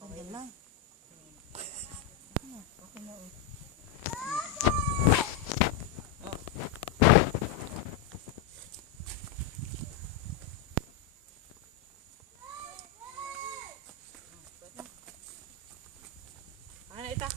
Tanggal na. Okay na eh. Ano ita?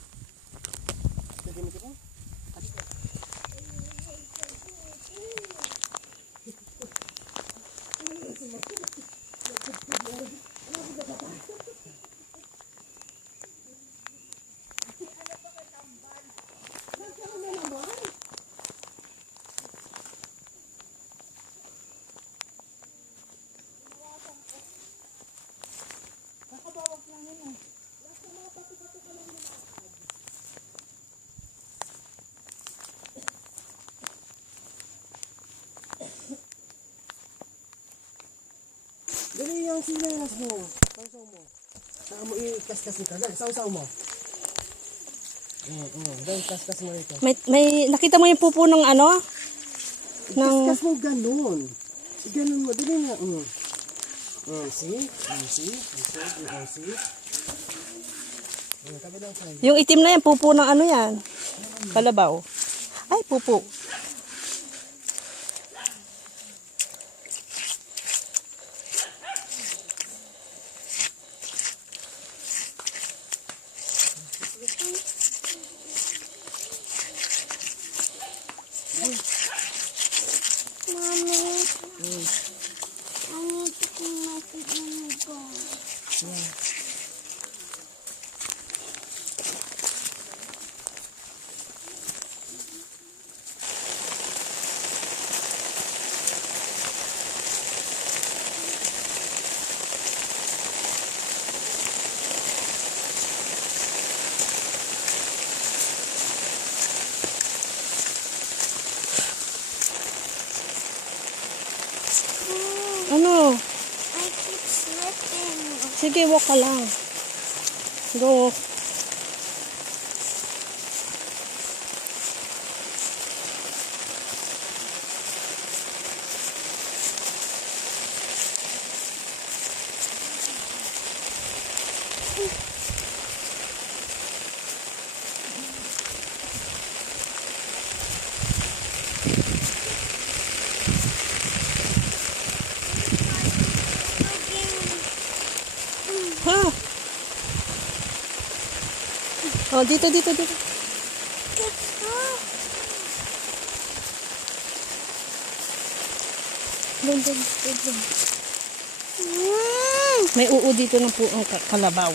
Dali yung sinas mo. Sausaw mo. Saan mo i-kaskas ito? Dali, sausaw mo. Dali, kaskas mo ito. May nakita mo yung pupo ng ano? Kaskas mo ganun. Ganun mo. Dali nga. See? See? Kabilang side. Yung itim na yan, pupo ng ano yan? Kalabaw. Ay, pupo. Ano? I keep slipping. Sige, walk ka lang. Go. Ha? Oh, dito. Doon. May uod dito ng puong kalabaw.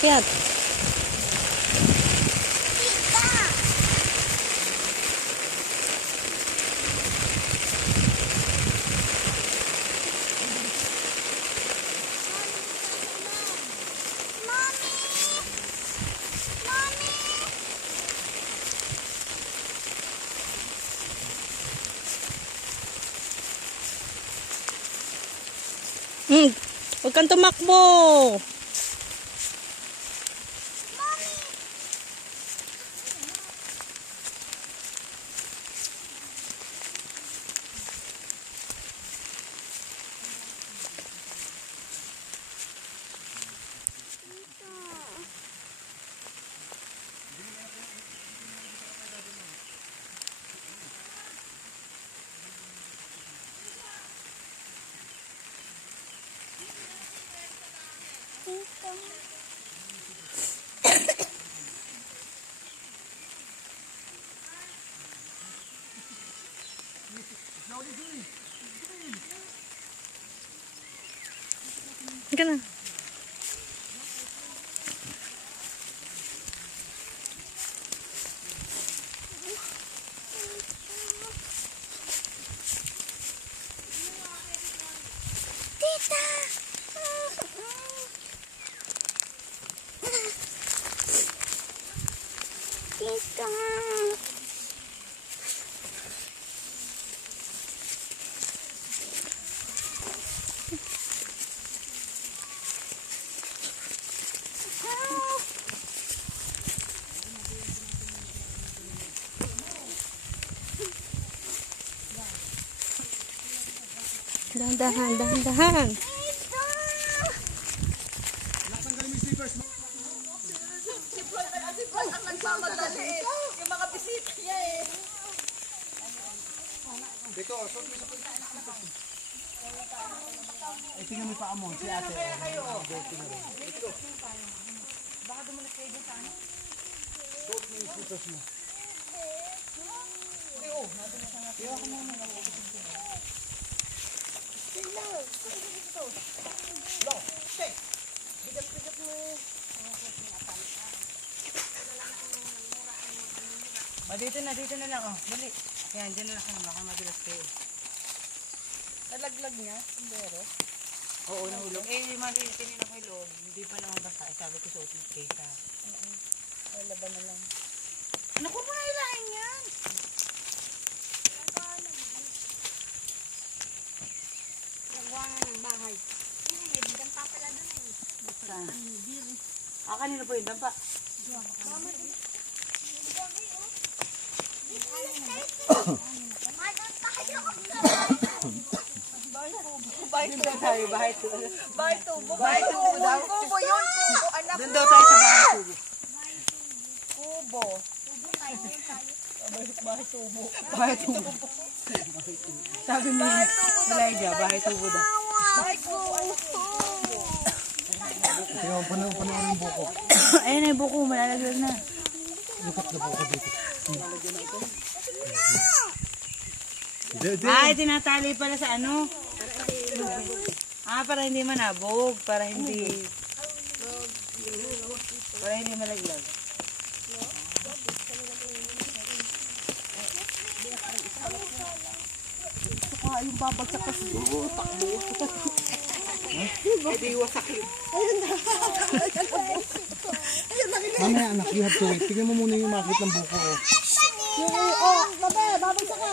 Akyat. Huwag kang tumakbo. Halika na. Tita! Tita! Dahan-dahan, dahan-dahan. Tanggalin mo yung slippers mo. Yung mga bisita niya eh. Dito, suot mo sa ay, tingnan mo yung paa mo, si ate. Baka dumulit kayo dun sa ano? Suot mo yung slippers mo. Dito na lang oh. Dali. Yan, dyan na lang kayo. Baka madulas kayo. Nalaglag niya? Pero? Oo, nahulog. Eh, malilitin nila kay loob. Hindi pa naman basta. Sabi ko sa open case ha. Ay, laban na lang. Ano ko muna ilahin yan? Nagawa na ng bahay. Hindi, may bigang papala doon eh. Saan? Kanina po yung dampa. Bahay tubo daw. Kubo yun, kubo. Anak doon daw tayo sa bahay tubo. Kubo. Bahay tubo. Sabi ni Elijah, bahay tubo daw. Tingnan mo, panoorin yung buko. Ayun na yung buko, malalaglag na. Lukat na buko dito. Ay, tinatali pala sa ano? Para hindi manabog, para hindi malaglag. Yung babagsak kasi. Oo, takbo. Ay, di wasak yun. Mamaya anak, you have to wait. Tingnan mo muna yung makit ng buko. Oh. Babe, babagsak ka.